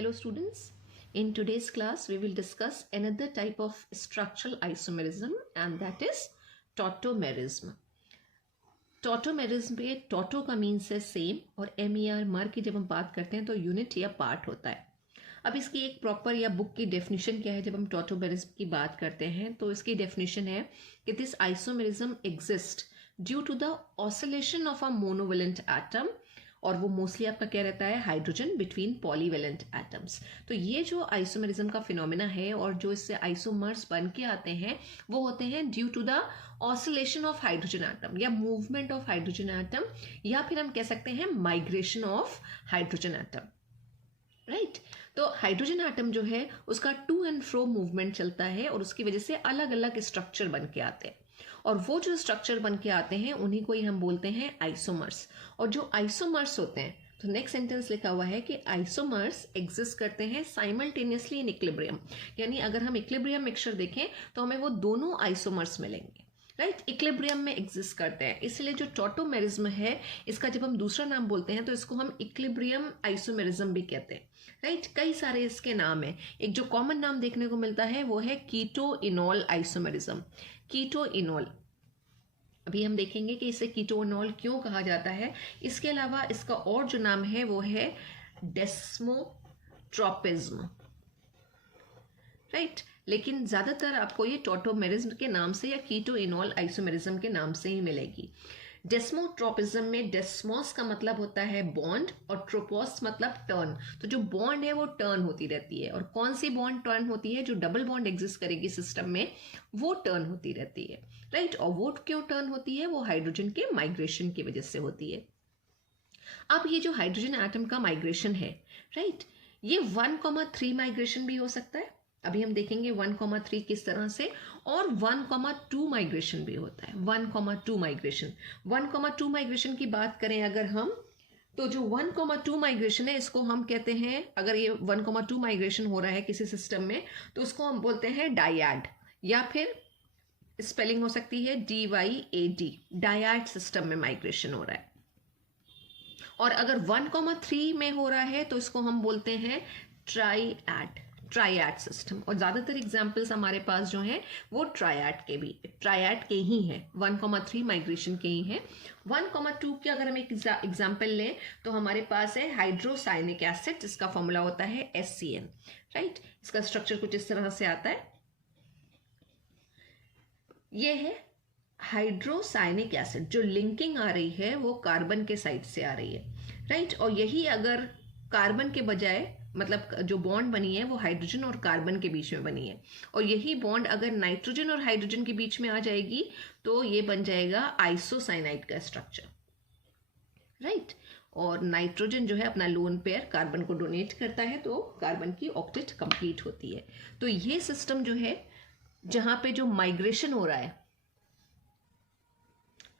Hello students, in today's class we will discuss another type of structural isomerism and that is tautomerism. Tautomerism पे टॉटो का means है same और MER मर की जब हम बात करते हैं तो यूनिट या पार्ट होता है। अब इसकी एक प्रॉपर या बुक की डेफिनेशन क्या है जब हम टॉटोमेरिज्म की बात करते हैं तो इसकी डेफिनेशन है कि this isomerism exist due to the oscillation of a monovalent atom और वो मोस्टली आपका क्या रहता है हाइड्रोजन बिटवीन पॉलीवेलेंट एटम्स। तो ये जो आइसोमेरिज्म का फिनोमेना है और जो इससे आइसोमर्स बन के आते हैं वो होते हैं due to the oscillation of hydrogen atom या मूवमेंट ऑफ हाइड्रोजन एटम या फिर हम कह सकते हैं migration of hydrogen atom, right. तो हाइड्रोजन एटम जो है उसका टू एंड फ्रो मूवमेंट चलता है और उसकी वजह से अलग अलग स्ट्रक्चर बन के आते हैं और वो जो स्ट्रक्चर बन के आते हैं उन्हीं को ही हम बोलते हैं आइसोमर्स। और जो आइसोमर्स होते हैं तो नेक्स्ट सेंटेंस लिखा हुआ है कि आइसोमर्स एग्जिस्ट करते हैं साइमल्टेनियसली इन इक्विलिब्रियम, यानी अगर हम इक्विलिब्रियम मिक्सचर देखें तो हमें वो दोनों आइसोमर्स मिलेंगे, राइट। इक्विलिब्रियम में एग्जिस्ट करते हैं, इसलिए जो टॉटोमेरिज्म है इसका जब हम दूसरा नाम बोलते हैं तो इसको हम इक्विलिब्रियम आइसोमेरिज्म भी कहते हैं, राइट। कई सारे इसके नाम हैं, एक जो कॉमन नाम देखने को मिलता है वो है कीटो इनॉल आइसोमेरिज्म। कीटो इनॉल अभी हम देखेंगे कि इसे कीटो इनॉल क्यों कहा जाता है। इसके अलावा इसका और जो नाम है वो है डेस्मोट्रोपिज्म, राइट। लेकिन ज्यादातर आपको ये टॉटोमेरिज्म के नाम से या कीटो इनॉल आइसोमेरिज्म के नाम से ही मिलेगी। डेस्मोट्रोपिज्म में डेस्मोस का मतलब होता है बॉन्ड और ट्रोपोस मतलब टर्न। तो जो बॉन्ड है वो टर्न होती रहती है और कौन सी बॉन्ड टर्न होती है, जो डबल बॉन्ड एग्जिस्ट करेगी सिस्टम में वो टर्न होती रहती है, राइट। और वो क्यों टर्न होती है, वो हाइड्रोजन के माइग्रेशन की वजह से होती है। अब ये जो हाइड्रोजन एटम का माइग्रेशन है, राइट, ये 1,3 माइग्रेशन भी हो सकता है। अभी हम देखेंगे 1,3 किस तरह से, और 1,2 माइग्रेशन भी होता है। 1,2 माइग्रेशन 1,2 माइग्रेशन की बात करें अगर हम, तो जो 1,2 माइग्रेशन है इसको हम कहते हैं, अगर ये 1,2 माइग्रेशन हो रहा है किसी सिस्टम में तो उसको हम बोलते हैं डायड, या फिर स्पेलिंग हो सकती है DYAD, डायड सिस्टम में माइग्रेशन हो रहा है। और अगर 1,3 में हो रहा है तो इसको हम बोलते हैं ट्रायड सिस्टम। और ज्यादातर एग्जांपल्स हमारे पास जो हैं वो ट्रायड के ही हैं, 1,3 माइग्रेशन के ही हैं। 1,2 की अगर हम एक एग्जांपल लें तो हमारे पास है हाइड्रोसाइनिक एसिड, जिसका फॉर्मूला होता है HCN, राइट। इसका स्ट्रक्चर कुछ इस तरह से आता है, ये है हाइड्रोसाइनिक एसिड। जो लिंकिंग आ रही है वो कार्बन के साइड से आ रही है, राइट। और यही अगर कार्बन के बजाय मतलब जो बॉन्ड बनी है वो हाइड्रोजन और कार्बन के बीच में बनी है, और यही बॉन्ड अगर नाइट्रोजन और हाइड्रोजन के बीच में आ जाएगी तो ये बन जाएगा आइसोसाइनाइड का स्ट्रक्चर, राइट। और नाइट्रोजन जो है अपना लोन पेयर कार्बन को डोनेट करता है तो कार्बन की ऑक्टेट कंप्लीट होती है। तो ये सिस्टम जो है जहां पे जो माइग्रेशन हो रहा है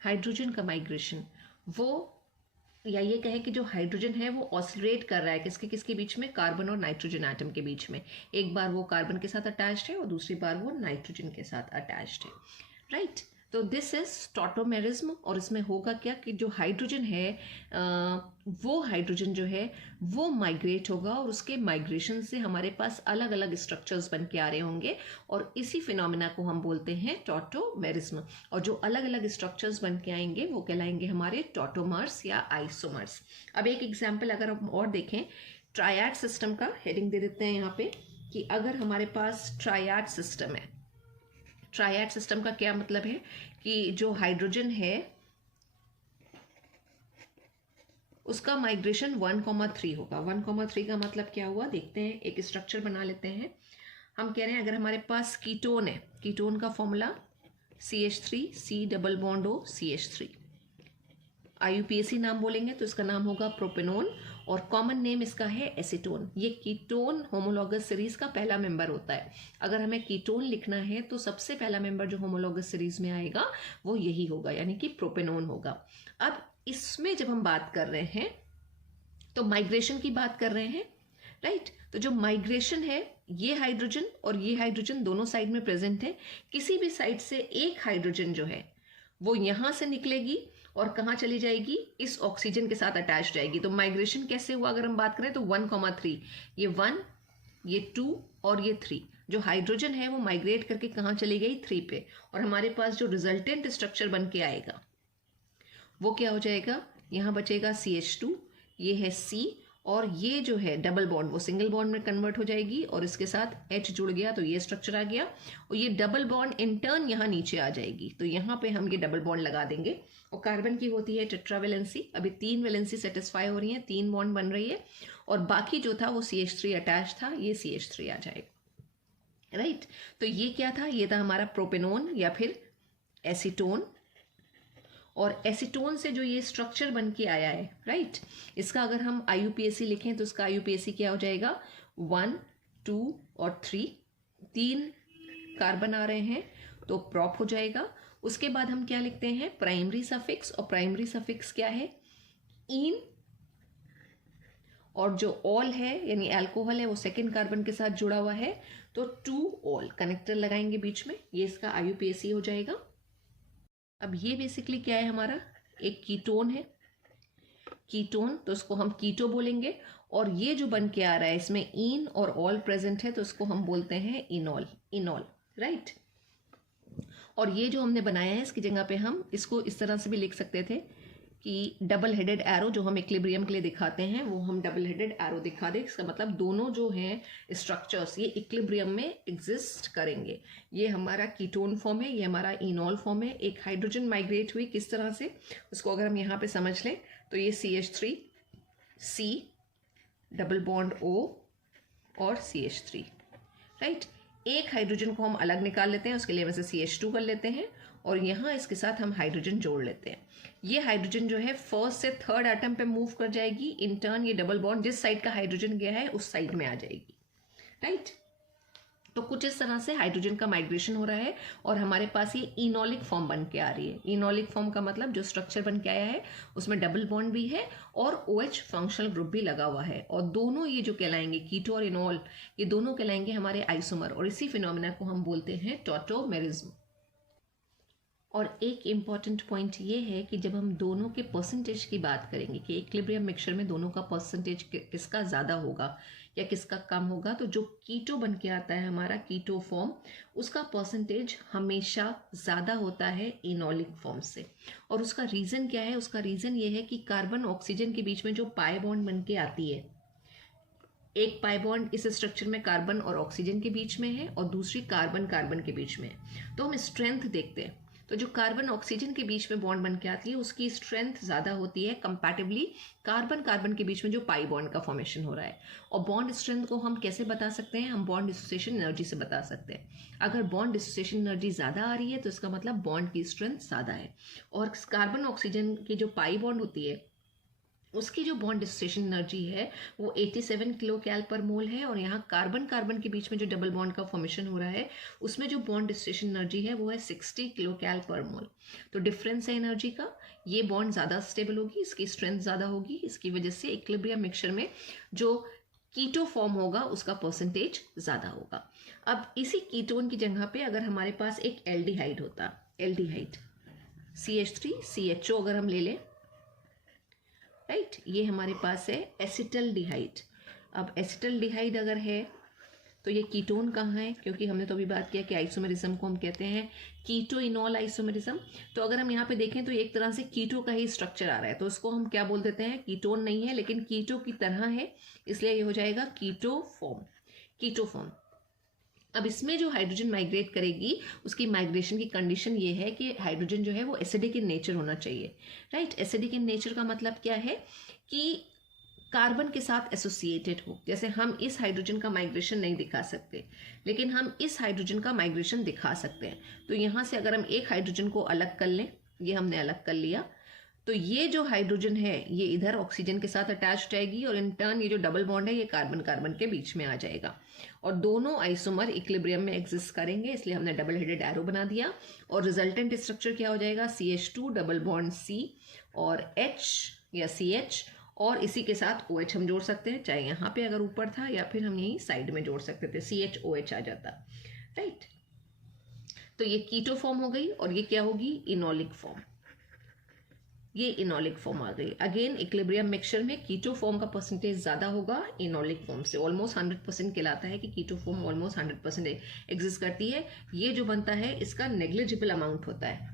हाइड्रोजन का माइग्रेशन, वो या ये कहे कि जो हाइड्रोजन है वो ऑसिलेट कर रहा है किसके बीच में, कार्बन और नाइट्रोजन एटम के बीच में। एक बार वो कार्बन के साथ अटैच्ड है और दूसरी बार वो नाइट्रोजन के साथ अटैच्ड है, राइट। तो दिस इज टॉटोमेरिज्म। और इसमें होगा क्या कि जो हाइड्रोजन है वो हाइड्रोजन जो है वो माइग्रेट होगा और उसके माइग्रेशन से हमारे पास अलग अलग स्ट्रक्चर्स बन के आ रहे होंगे और इसी फिनोमेना को हम बोलते हैं टॉटोमेरिज्म। और जो अलग अलग स्ट्रक्चर्स बन के आएंगे वो कहलाएंगे हमारे टॉटोमर्स या आइसोमर्स। अब एक एग्जाम्पल अगर हम और देखें ट्रायड सिस्टम का, हेडिंग दे देते हैं यहाँ पे कि अगर हमारे पास ट्रायड सिस्टम है, ट्रायड सिस्टम का क्या मतलब है कि जो हाइड्रोजन है उसका माइग्रेशन 1,3 होगा। 1,3 का मतलब क्या हुआ देखते हैं, एक स्ट्रक्चर बना लेते हैं। हम कह रहे हैं अगर हमारे पास कीटोन है, कीटोन का formula CH3 C double bond O CH3। IUPAC नाम बोलेंगे तो इसका नाम होगा प्रोपेनोन और कॉमन नेम इसका है एसीटोन। ये कीटोन होमोलॉगस सीरीज का पहला मेंबर होता है। अगर हमें कीटोन लिखना है तो सबसे पहला मेंबर जो होमोलॉगस सीरीज में आएगा वो यही होगा, यानी कि प्रोपेनोन होगा। अब इसमें जब हम बात कर रहे हैं तो माइग्रेशन की बात कर रहे हैं, राइट। तो जो माइग्रेशन है ये हाइड्रोजन और ये हाइड्रोजन दोनों साइड में प्रेजेंट है। किसी भी साइड से एक हाइड्रोजन जो है वो यहां से निकलेगी और कहाँ चली जाएगी, इस ऑक्सीजन के साथ अटैच जाएगी। तो माइग्रेशन कैसे हुआ अगर हम बात करें तो 1,3, ये 1, ये 2 और ये 3, जो हाइड्रोजन है वो माइग्रेट करके कहाँ चली गई, 3 पे। और हमारे पास जो रिजल्टेंट स्ट्रक्चर बन के आएगा वो क्या हो जाएगा, यहाँ बचेगा CH2, ये है C, और ये जो है डबल बॉन्ड वो सिंगल बॉन्ड में कन्वर्ट हो जाएगी और इसके साथ H जुड़ गया तो ये स्ट्रक्चर आ गया। और ये डबल बॉन्ड इन टर्न यहाँ नीचे आ जाएगी, तो यहाँ पे हम ये डबल बॉन्ड लगा देंगे। और कार्बन की होती है टेट्रावेलेंसी, अभी 3 वैलेंसी सेटिस्फाई हो रही है, 3 बॉन्ड बन रही है, और बाकी जो था वो CH3 अटैच था, ये CH3 आ जाएगा, राइट। तो ये क्या था, ये था हमारा प्रोपेनोन या फिर एसीटोन। और एसीटोन से जो ये स्ट्रक्चर बन के आया है, राइट, इसका अगर हम IUPAC लिखें तो इसका IUPAC क्या हो जाएगा, 1, 2 और 3, 3 कार्बन आ रहे हैं तो प्रॉप हो जाएगा। उसके बाद हम क्या लिखते हैं, प्राइमरी सफिक्स, और प्राइमरी सफिक्स क्या है, इन, और जो ऑल है यानी अल्कोहल है वो सेकेंड कार्बन के साथ जुड़ा हुआ है तो 2 ऑल, कनेक्टर लगाएंगे बीच में, ये इसका IUPAC हो जाएगा। अब ये बेसिकली क्या है, हमारा एक कीटोन है, कीटोन, तो इसको हम कीटो बोलेंगे। और ये जो बन के आ रहा है इसमें इन और ऑल प्रेजेंट है तो इसको हम बोलते हैं इनॉल, इनॉल, राइट। और ये जो हमने बनाया है इसकी जगह पे हम इसको इस तरह से भी लिख सकते थे कि डबल हेडेड एरो, जो हम इक्विलिब्रियम के लिए दिखाते हैं वो हम डबल हेडेड एरो दिखा दें। इसका मतलब दोनों जो हैं स्ट्रक्चर्स ये इक्विलिब्रियम में एग्जिस्ट करेंगे। ये हमारा कीटोन फॉर्म है, ये हमारा इनॉल फॉर्म है। एक हाइड्रोजन माइग्रेट हुई किस तरह से, उसको अगर हम यहाँ पे समझ लें तो ये CH3, C, double bond O और CH3, राइट। एक हाइड्रोजन को हम अलग निकाल लेते हैं, उसके लिए वैसे CH2 कर लेते हैं और यहाँ इसके साथ हम हाइड्रोजन जोड़ लेते हैं। ये हाइड्रोजन जो है फर्स्ट से थर्ड एटम पे मूव कर जाएगी, इन टर्न ये डबल बॉन्ड जिस साइड का हाइड्रोजन गया है उस साइड में आ जाएगी, राइट। तो कुछ इस तरह से हाइड्रोजन का माइग्रेशन हो रहा है और हमारे पास ये इनॉलिक फॉर्म बन के आ रही है। इनॉलिक फॉर्म का मतलब जो स्ट्रक्चर बन के आया है उसमें डबल बॉन्ड भी है और OH फंक्शनल ग्रुप भी लगा हुआ है, और दोनों ये जो कहलाएंगे कीटो और इनॉल, ये दोनों कहलाएंगे हमारे आइसोमर, और इसी फिनोमिना को हम बोलते हैं टॉटोमेरिज्म। और एक इम्पॉर्टेंट पॉइंट ये है कि जब हम दोनों के परसेंटेज की बात करेंगे कि इक्विलिब्रियम मिक्सचर में दोनों का परसेंटेज किसका ज़्यादा होगा या किसका कम होगा, तो जो कीटो बन के आता है हमारा कीटो फॉर्म, उसका परसेंटेज हमेशा ज़्यादा होता है इनॉलिक फॉर्म से। और उसका रीज़न क्या है, उसका रीज़न ये है कि कार्बन ऑक्सीजन के बीच में जो पाई बॉन्ड बन के आती है, एक पाई बॉन्ड इस स्ट्रक्चर में कार्बन और ऑक्सीजन के बीच में है और दूसरी कार्बन कार्बन के बीच में है। तो हम स्ट्रेंथ देखते हैं, तो जो कार्बन ऑक्सीजन के बीच में बॉन्ड बन के आती है उसकी स्ट्रेंथ ज़्यादा होती है कंपैरेटिवली कार्बन कार्बन के बीच में जो पाई बॉन्ड का फॉर्मेशन हो रहा है। और बॉन्ड स्ट्रेंथ को हम कैसे बता सकते हैं, हम बॉन्ड डिसोसिएशन एनर्जी से बता सकते हैं। अगर बॉन्ड डिसोसिएशन एनर्जी ज़्यादा आ रही है तो इसका मतलब बॉन्ड की स्ट्रेंथ ज़्यादा है। और कार्बन ऑक्सीजन की जो पाई बॉन्ड होती है उसकी जो बॉन्ड डिसोसिएशन एनर्जी है वो 87 किलो कैल पर मोल है, और यहाँ कार्बन कार्बन के बीच में जो डबल बॉन्ड का फॉर्मेशन हो रहा है उसमें जो बॉन्ड डिसोसिएशन एनर्जी है वो है 60 किलो कैल पर मोल। तो डिफरेंस है एनर्जी का, ये बॉन्ड ज़्यादा स्टेबल होगी, इसकी स्ट्रेंथ ज़्यादा होगी, इसकी वजह से इक्विलिब्रियम मिक्सचर में जो कीटो फॉर्म होगा उसका परसेंटेज ज़्यादा होगा। अब इसी कीटोन की जगह पे अगर हमारे पास एक एल्डिहाइड होता, एल्डिहाइड CH3 CHO अगर हम ले लें, राइट, ये हमारे पास है एसिटल्डिहाइड। अब एसिटल्डिहाइड अगर है तो ये कीटोन कहाँ है, क्योंकि हमने तो अभी बात किया कि आइसोमेरिज्म को हम कहते हैं कीटो इनॉल आइसोमेरिज्म। तो अगर हम यहाँ पे देखें तो एक तरह से कीटो का ही स्ट्रक्चर आ रहा है, तो उसको हम क्या बोल देते हैं, कीटोन नहीं है लेकिन कीटो की तरह है, इसलिए ये हो जाएगा कीटो फॉर्म, कीटो फॉर्म। अब इसमें जो हाइड्रोजन माइग्रेट करेगी उसकी माइग्रेशन की कंडीशन ये है कि हाइड्रोजन जो है वो एसिडिक इन नेचर होना चाहिए, राइट। एसिडिक इन नेचर का मतलब क्या है कि कार्बन के साथ एसोसिएटेड हो। जैसे हम इस हाइड्रोजन का माइग्रेशन नहीं दिखा सकते लेकिन हम इस हाइड्रोजन का माइग्रेशन दिखा सकते हैं। तो यहाँ से अगर हम एक हाइड्रोजन को अलग कर लें, ये हमने अलग कर लिया, तो ये जो हाइड्रोजन है ये इधर ऑक्सीजन के साथ अटैच जाएगी और इन टर्न ये जो डबल बॉन्ड है ये कार्बन कार्बन के बीच में आ जाएगा और दोनों आइसोमर इक्विलिब्रियम में एग्जिस्ट करेंगे, इसलिए हमने डबल हेडेड एरो बना दिया। और रिजल्टेंट स्ट्रक्चर क्या हो जाएगा, CH2 डबल बॉन्ड C और H या CH, और इसी के साथ OH हम जोड़ सकते हैं, चाहे यहाँ पे अगर ऊपर था या फिर हम यहीं साइड में जोड़ सकते थे, CHOH आ जाता, राइट। तो ये कीटो फॉर्म हो गई और ये क्या होगी, इनॉलिक फॉर्म। ये इनोलिक फॉर्म आ गई। अगेन इक्विलिब्रियम मिक्सचर में कीटो फॉर्म का परसेंटेज ज़्यादा होगा इनोलिक फॉर्म से, ऑलमोस्ट 100% कहलाता है कि कीटो फॉर्म ऑलमोस्ट 100% एग्जिस्ट करती है। ये जो बनता है इसका नेग्लिजिबल अमाउंट होता है,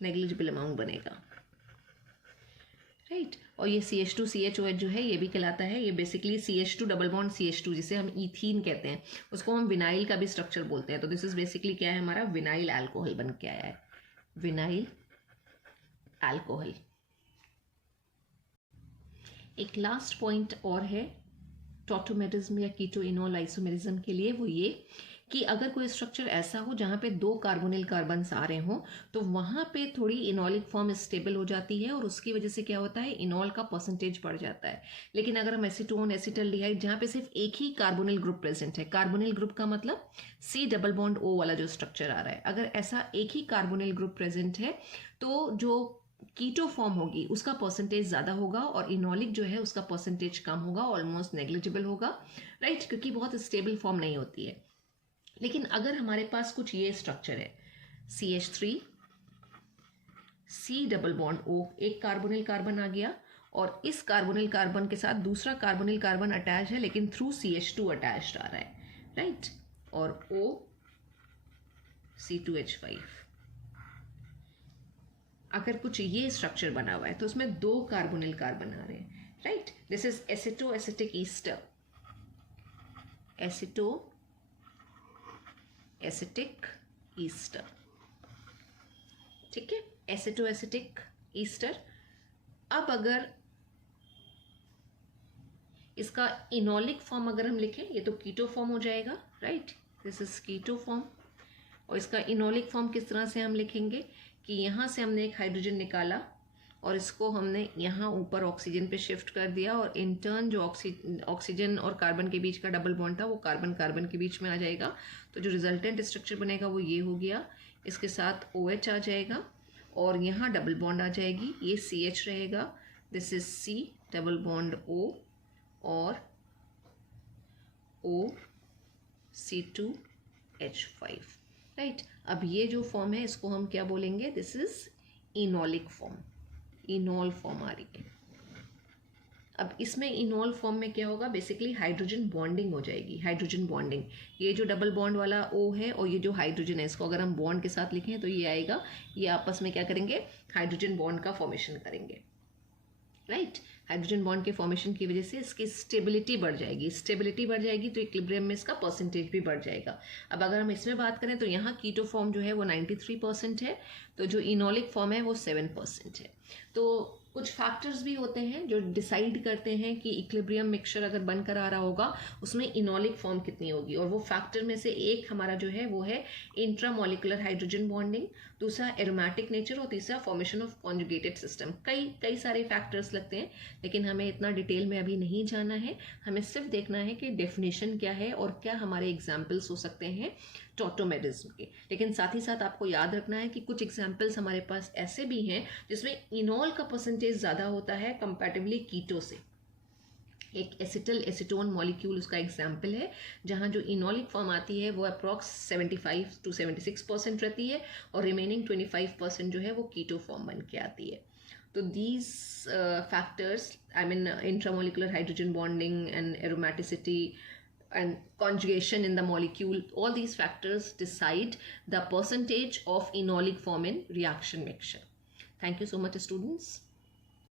नेग्लिजिबल अमाउंट बनेगा, राइट। और ये CH2 CHOH जो है ये भी कहलाता है, ये basically CH2 double bond CH2 जिसे हम ईथीन कहते हैं, उसको हम विनाइल का भी स्ट्रक्चर बोलते हैं। तो दिस इज बेसिकली क्या है, हमारा विनाइल अल्कोहल बन के आया है, विनाइल अल्कोहल। एक लास्ट पॉइंट और है टॉटोमेरिज्म या कीटो इनोल आइसोमेरिज्म के लिए, वो ये कि अगर कोई स्ट्रक्चर ऐसा हो जहाँ पे 2 कार्बोनिल कार्बन्स आ रहे हों तो वहाँ पे थोड़ी इनोलिक फॉर्म स्टेबल हो जाती है और उसकी वजह से क्या होता है, इनोल का परसेंटेज बढ़ जाता है। लेकिन अगर हम एसीटोन एसिटल्डिहाइड जहाँ पे सिर्फ एक ही कार्बोनिल ग्रुप प्रेजेंट है, कार्बोनिल ग्रुप का मतलब C डबल बॉन्ड O वाला जो स्ट्रक्चर आ रहा है, अगर ऐसा एक ही कार्बोनिल ग्रुप प्रेजेंट है तो जो कीटो फॉर्म होगी उसका परसेंटेज ज़्यादा होगा और इनोलिक जो है उसका परसेंटेज कम होगा, ऑलमोस्ट नेग्लिजिबल होगा, राइट, क्योंकि बहुत स्टेबल फॉर्म नहीं होती है। लेकिन अगर हमारे पास कुछ ये स्ट्रक्चर है, CH3 C double bond O, एक कार्बोनिल कार्बन आ गया और इस कार्बोनिल कार्बन के साथ दूसरा कार्बोनिल कार्बन अटैच है लेकिन थ्रू CH2 अटैच्ड आ रहा है, राइट, और O C2H5, अगर कुछ ये स्ट्रक्चर बना हुआ है तो उसमें 2 कार्बोनिल कार्बन आ रहे हैं, right. This is एसिटो acetic Easter, एसिटो acetic Easter, ठीक है, एसिटो एसिटिक ईस्टर। अब अगर इसका इनोलिक फॉर्म अगर हम लिखें, ये तो कीटो फॉर्म हो जाएगा, right, this is keto form. और इसका इनोलिक फॉर्म किस तरह से हम लिखेंगे कि यहाँ से हमने एक हाइड्रोजन निकाला और इसको हमने यहाँ ऊपर ऑक्सीजन पे शिफ्ट कर दिया और इन टर्न जो ऑक्सीजन और कार्बन के बीच का डबल बॉन्ड था वो कार्बन कार्बन के बीच में आ जाएगा। तो जो रिजल्टेंट स्ट्रक्चर बनेगा वो ये हो गया, इसके साथ OH आ जाएगा और यहाँ डबल बॉन्ड आ जाएगी, ये CH रहेगा, this is C double bond O और O C2H5, राइट। अब ये जो फॉर्म है इसको हम क्या बोलेंगे, this is enolic form, enol form आ रही है। अब इसमें इनोल फॉर्म में क्या होगा, बेसिकली हाइड्रोजन बॉन्डिंग हो जाएगी, हाइड्रोजन बॉन्डिंग। ये जो डबल बॉन्ड वाला O है और ये जो हाइड्रोजन है इसको अगर हम बॉन्ड के साथ लिखें तो ये आएगा, ये आपस में क्या करेंगे, हाइड्रोजन बॉन्ड का फॉर्मेशन करेंगे, राइट। हाइड्रोजन बॉन्ड के फॉर्मेशन की वजह से इसकी स्टेबिलिटी बढ़ जाएगी, स्टेबिलिटी बढ़ जाएगी तो इक्विलिब्रियम में इसका परसेंटेज भी बढ़ जाएगा। अब अगर हम इसमें बात करें तो यहाँ कीटो फॉर्म जो है वो 93% है, तो जो इनोलिक फॉर्म है वो 7% है। तो कुछ फैक्टर्स भी होते हैं जो डिसाइड करते हैं कि इक्विलिब्रियम मिक्सचर अगर बनकर आ रहा होगा उसमें इनोलिक फॉर्म कितनी होगी, और वो फैक्टर में से एक हमारा जो है वो है इंट्रामोलिकुलर हाइड्रोजन बॉन्डिंग, दूसरा एरोमेटिक नेचर और तीसरा फॉर्मेशन ऑफ कॉन्जुगेटेड सिस्टम। कई सारे फैक्टर्स लगते हैं लेकिन हमें इतना डिटेल में अभी नहीं जाना है, हमें सिर्फ देखना है कि डेफिनेशन क्या है और क्या हमारे एग्जाम्पल्स हो सकते हैं टॉटोमेरिज्म के। लेकिन साथ ही साथ आपको याद रखना है कि कुछ एग्जाम्पल्स हमारे पास ऐसे भी हैं जिसमें इनोल का परसेंटेज ज़्यादा होता है कंपैरेटिवली कीटो से। एक एसिटल एसिटोन मॉलिक्यूल उसका एग्जाम्पल है जहाँ जो इनोलिक फॉर्म आती है वो अप्रॉक्स 75 to 76% रहती है और रिमेनिंग 25% जो है वो कीटो फॉर्म बन के आती है। तो these factors, I mean intramolecular hydrogen bonding and aromaticity and conjugation in the molecule, all these factors decide the percentage of enolic form in reaction mixture. Thank you so much, students.